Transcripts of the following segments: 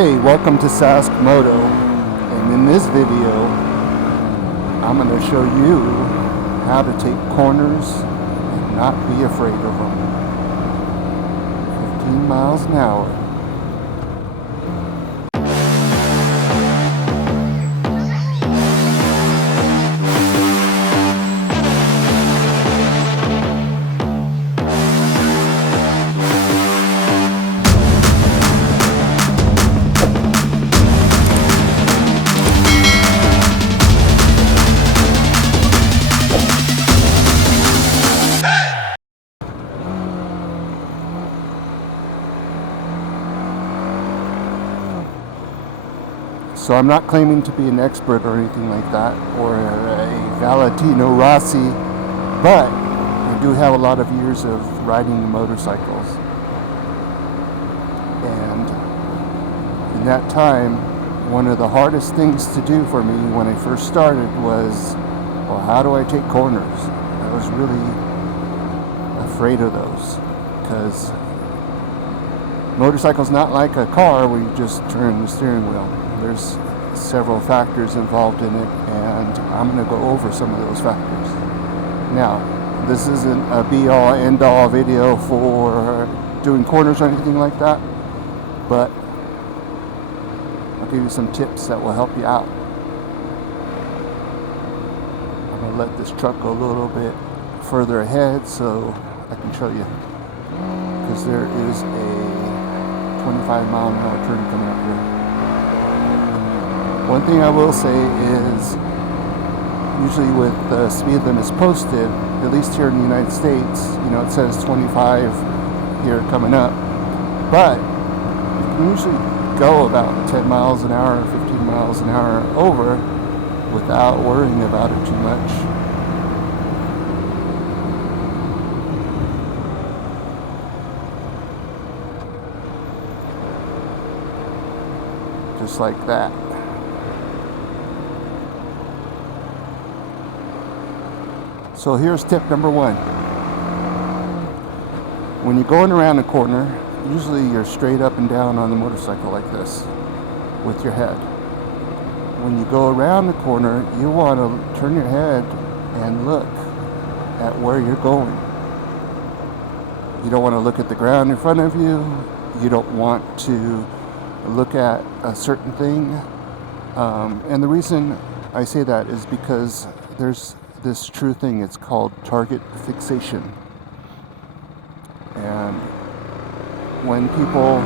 Hey, welcome to Sask Moto, and in this video I'm going to show you how to take corners and not be afraid of them. 15 miles an hour. So I'm not claiming to be an expert or anything like that, or a Valentino Rossi, but I do have a lot of years of riding motorcycles. And in that time, one of the hardest things to do for me when I first started was, well, how do I take corners? I was really afraid of those, because motorcycle's not like a car where you just turn the steering wheel. There's several factors involved in it, and I'm going to go over some of those factors. Now, this isn't a be-all, end-all video for doing corners or anything like that, but I'll give you some tips that will help you out. I'm going to let this truck go a little bit further ahead so I can show you, because there is a 25-mile-an-hour turn coming up here. One thing I will say is, usually with the speed limits posted, at least here in the United States, it says 25 here coming up, but you can usually go about 10 miles an hour, 15 miles an hour over without worrying about it too much. Just like that. So here's tip number one. When you're going around a corner, usually you're straight up and down on the motorcycle like this with your head. When you go around the corner, you want to turn your head and look at where you're going. You don't want to look at the ground in front of you. You don't want to look at a certain thing. And the reason I say that is because there's this true thing, it's called target fixation. And when people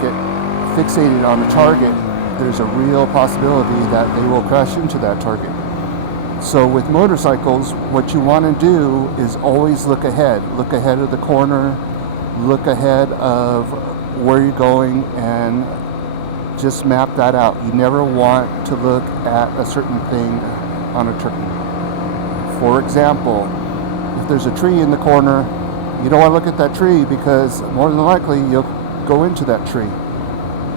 get fixated on the target, there's a real possibility that they will crash into that target. So with motorcycles, what you want to do is always look ahead of the corner, look ahead of where you're going, and just map that out. You never want to look at a certain thing on a turn. For example, if there's a tree in the corner, you don't want to look at that tree, because more than likely you'll go into that tree.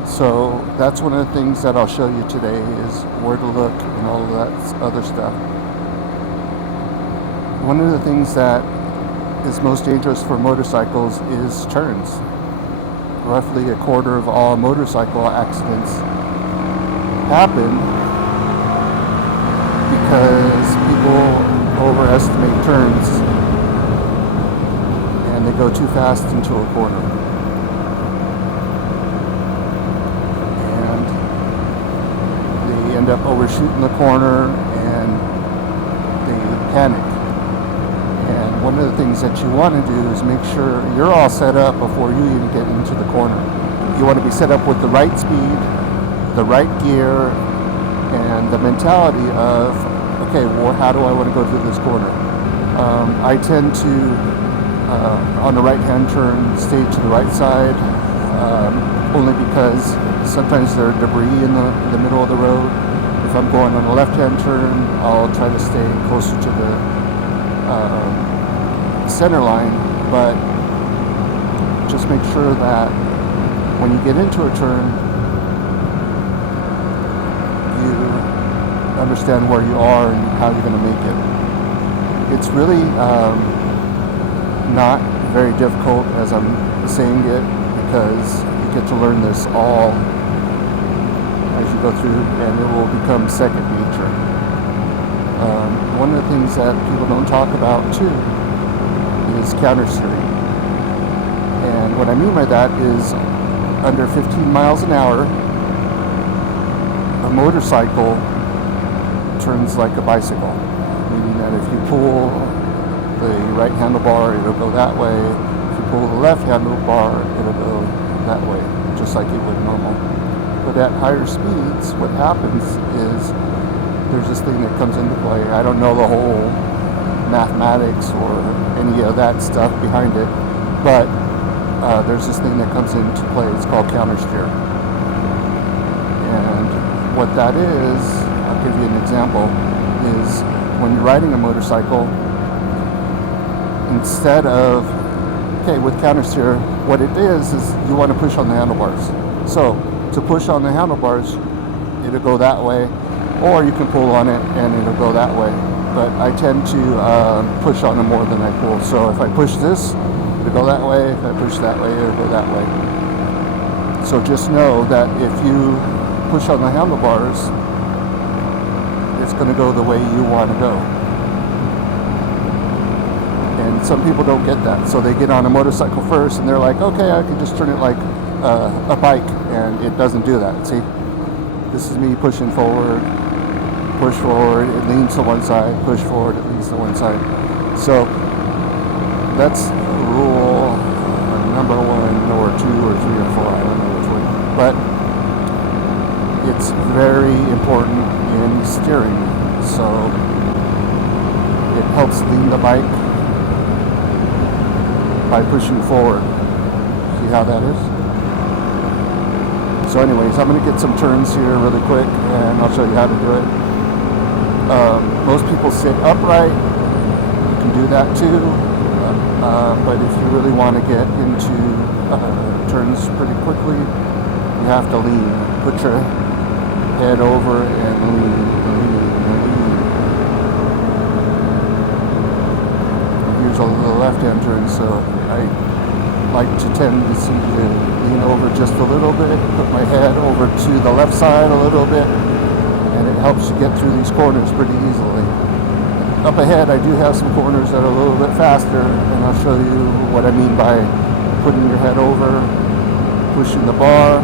So that's one of the things that I'll show you today, is where to look and all of that other stuff. One of the things that is most dangerous for motorcycles is turns. Roughly a quarter of all motorcycle accidents happen because people overestimate turns and they go too fast into a corner, and they end up overshooting the corner and they panic. And one of the things that you want to do is make sure you're all set up before you even get into the corner. You want to be set up with the right speed, the right gear, and the mentality of, okay, well, how do I want to go through this corner? I tend to, on the right-hand turn, stay to the right side, only because sometimes there's debris in the middle of the road. If I'm going on the left-hand turn, I'll try to stay closer to the center line, but just make sure that when you get into a turn, understand where you are and how you're going to make it. It's really not very difficult as I'm saying it, because you get to learn this all as you go through, and it will become second nature. One of the things that people don't talk about too is counter steering. And what I mean by that is under 15 miles an hour, a motorcycle turns like a bicycle, meaning that if you pull the right handlebar, it'll go that way. If you pull the left handlebar, it'll go that way, just like it would normal. But at higher speeds, what happens is there's this thing that comes into play. I don't know the whole mathematics or any of that stuff behind it, but there's this thing that comes into play. It's called counter steer. And what that is, I'll give you an example, is when you're riding a motorcycle, instead of, with counter steer, what it is you want to push on the handlebars. So to push on the handlebars, it'll go that way, or you can pull on it and it'll go that way. But I tend to push on it more than I pull. So if I push this, it'll go that way. If I push that way, it'll go that way. So just know that if you push on the handlebars, it's going to go the way you want to go. And some people don't get that. So they get on a motorcycle first and they're like, okay, I can just turn it like a bike, and it doesn't do that. See, this is me pushing forward, push forward, it leans to one side, push forward, it leans to one side. So that's rule number 1 or 2 or 3 or 4, I don't know which one. But it's very important in steering. So it helps lean the bike by pushing forward. See how that is? So anyways, I'm going to get some turns here really quick, and I'll show you how to do it. Most people sit upright. You can do that too. But if you really want to get into turns pretty quickly, you have to lean. Put your head over and lean. Here's a little left-hand turn, so I like to tendency to lean over just a little bit, put my head over to the left side a little bit, and it helps you get through these corners pretty easily. Up ahead, I do have some corners that are a little bit faster, and I'll show you what I mean by putting your head over, pushing the bar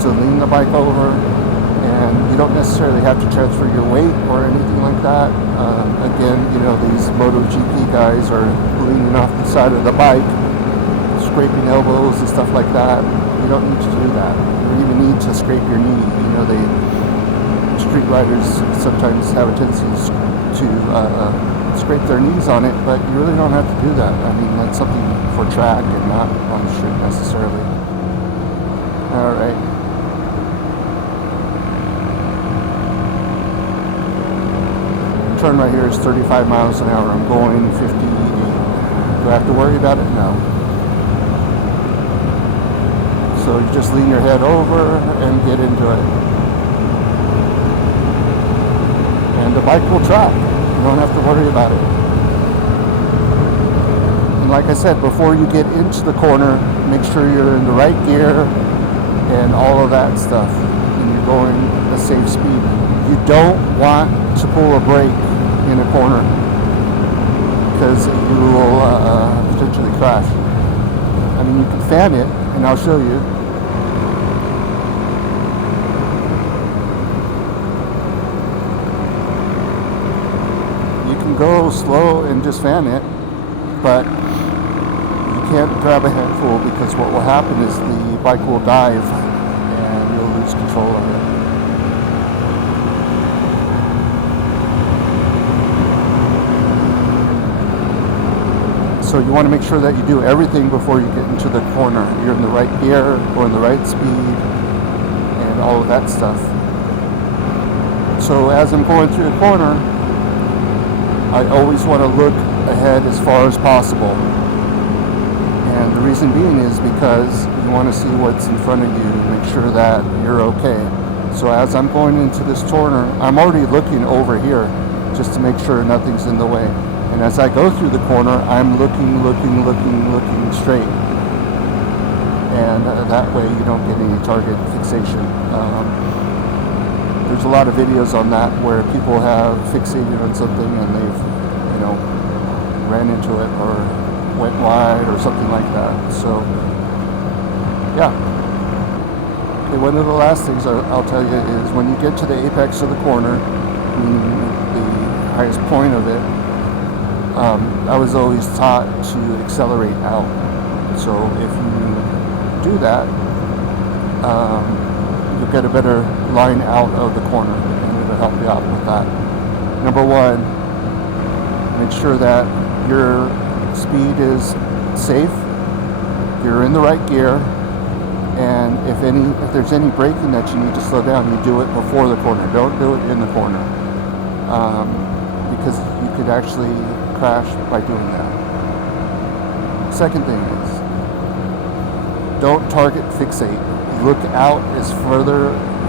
to lean the bike over, and you don't necessarily have to transfer your weight or anything like that. Again, these MotoGP guys are leaning off the side of the bike, scraping elbows and stuff like that. You don't need to do that. You don't even need to scrape your knee. Street riders sometimes have a tendency to scrape their knees on it, but you really don't have to do that. I mean, that's something for track and not on the street necessarily. Alright. Turn right here is 35 miles an hour. I'm going 58. Do I have to worry about it? No. So you just lean your head over and get into it. And the bike will track. You don't have to worry about it. And like I said, before you get into the corner, make sure you're in the right gear and all of that stuff. And you're going a safe speed. You don't want to pull a brake in a corner because you will potentially crash. I mean, you can fan it, and I'll show you. Go slow and just fan it, but you can't grab a handful, because what will happen is the bike will dive and you'll lose control of it. So you want to make sure that you do everything before you get into the corner. You're in the right gear, or in the right speed, and all of that stuff. So as I'm going through the corner, I always want to look ahead as far as possible. And the reason being is because you want to see what's in front of you and make sure that you're okay. So as I'm going into this corner, I'm already looking over here just to make sure nothing's in the way. And as I go through the corner, I'm looking straight. and that way you don't get any target fixation. There's a lot of videos on that where people have fixated on something and they've, ran into it or went wide or something like that. So, yeah. Okay, one of the last things I'll tell you is when you get to the apex of the corner, meaning the highest point of it, I was always taught to accelerate out. So if you do that, you'll get a better line out of the corner, and it'll help you out with that. Number one, make sure that your speed is safe, you're in the right gear, and if there's any braking that you need to slow down, you do it before the corner. Don't do it in the corner, because you could actually crash by doing that. Second thing is, don't target fixate. Look out as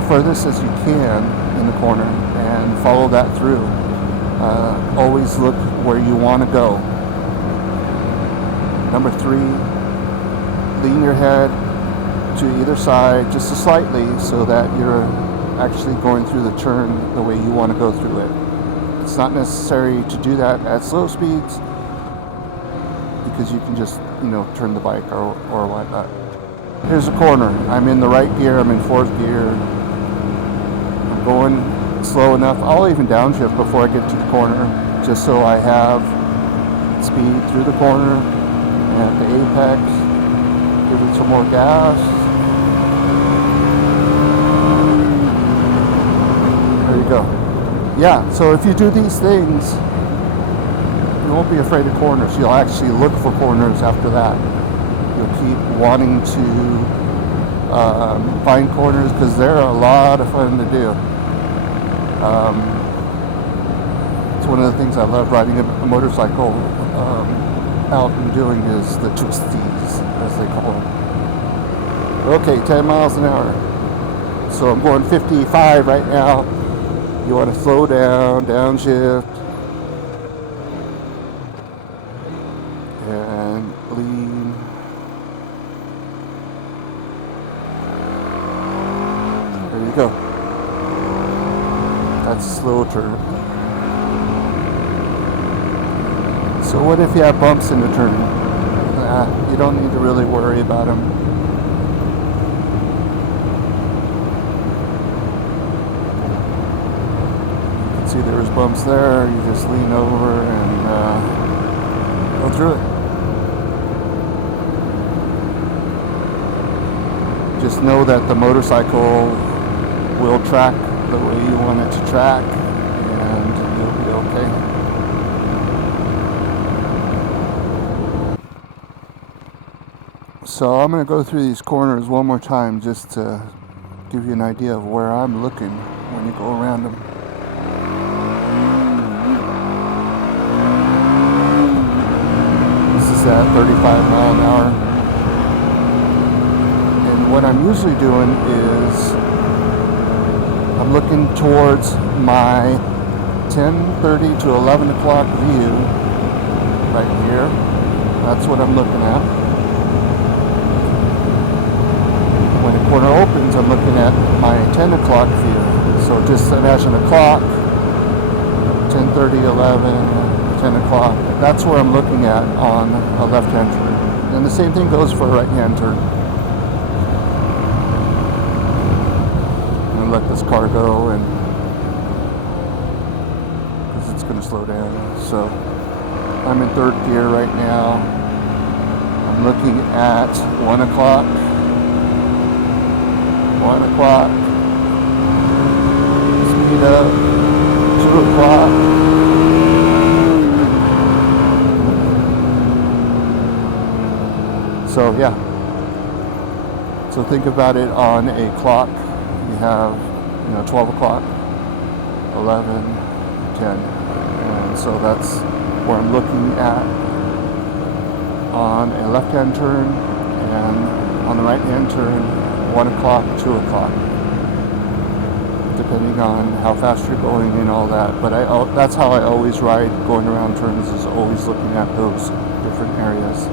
furthest as you can in the corner and follow that through. Always look where you want to go. Number three, lean your head to either side just slightly so that you're actually going through the turn the way you want to go through it. It's not necessary to do that at slow speeds because you can just, turn the bike or whatnot. Here's a corner. I'm in the right gear. I'm in fourth gear. I'm going slow enough. I'll even downshift before I get to the corner just so I have speed through the corner. And at the apex, give it some more gas. There you go. Yeah, so if you do these things, you won't be afraid of corners. You'll actually look for corners after that. You'll keep wanting to find corners because they're a lot of fun to do. It's one of the things I love riding a motorcycle out and doing is the twisties, as they call them. Okay, 10 miles an hour. So I'm going 55 right now. You want to slow down, downshift, and lean. There you go. That's a slow turn. So what if you have bumps in the turn? You don't need to really worry about them. You can see there's bumps there. You just lean over and go through it. Just know that the motorcycle will track the way you want it to track, and you'll be okay. So I'm going to go through these corners one more time just to give you an idea of where I'm looking when you go around them. This is at 35 mile an hour. And what I'm usually doing is I'm looking towards my 10:30 to 11 o'clock view right here. That's what I'm looking at. When the corner opens, I'm looking at my 10 o'clock view. So just imagine a clock, 10:30, 11, 10 o'clock. That's where I'm looking at on a left-hand turn. And the same thing goes for a right-hand turn. I'm going to let this car go and because it's going to slow down. So I'm in third gear right now. I'm looking at 1 o'clock. 1 o'clock, speed up, 2 o'clock, so yeah, so think about it on a clock. You have 12 o'clock, 11, 10, and so that's where I'm looking at on a left-hand turn, and on the right-hand turn 1 o'clock, 2 o'clock, depending on how fast you're going and all that. But that's how I always ride going around turns, is always looking at those different areas.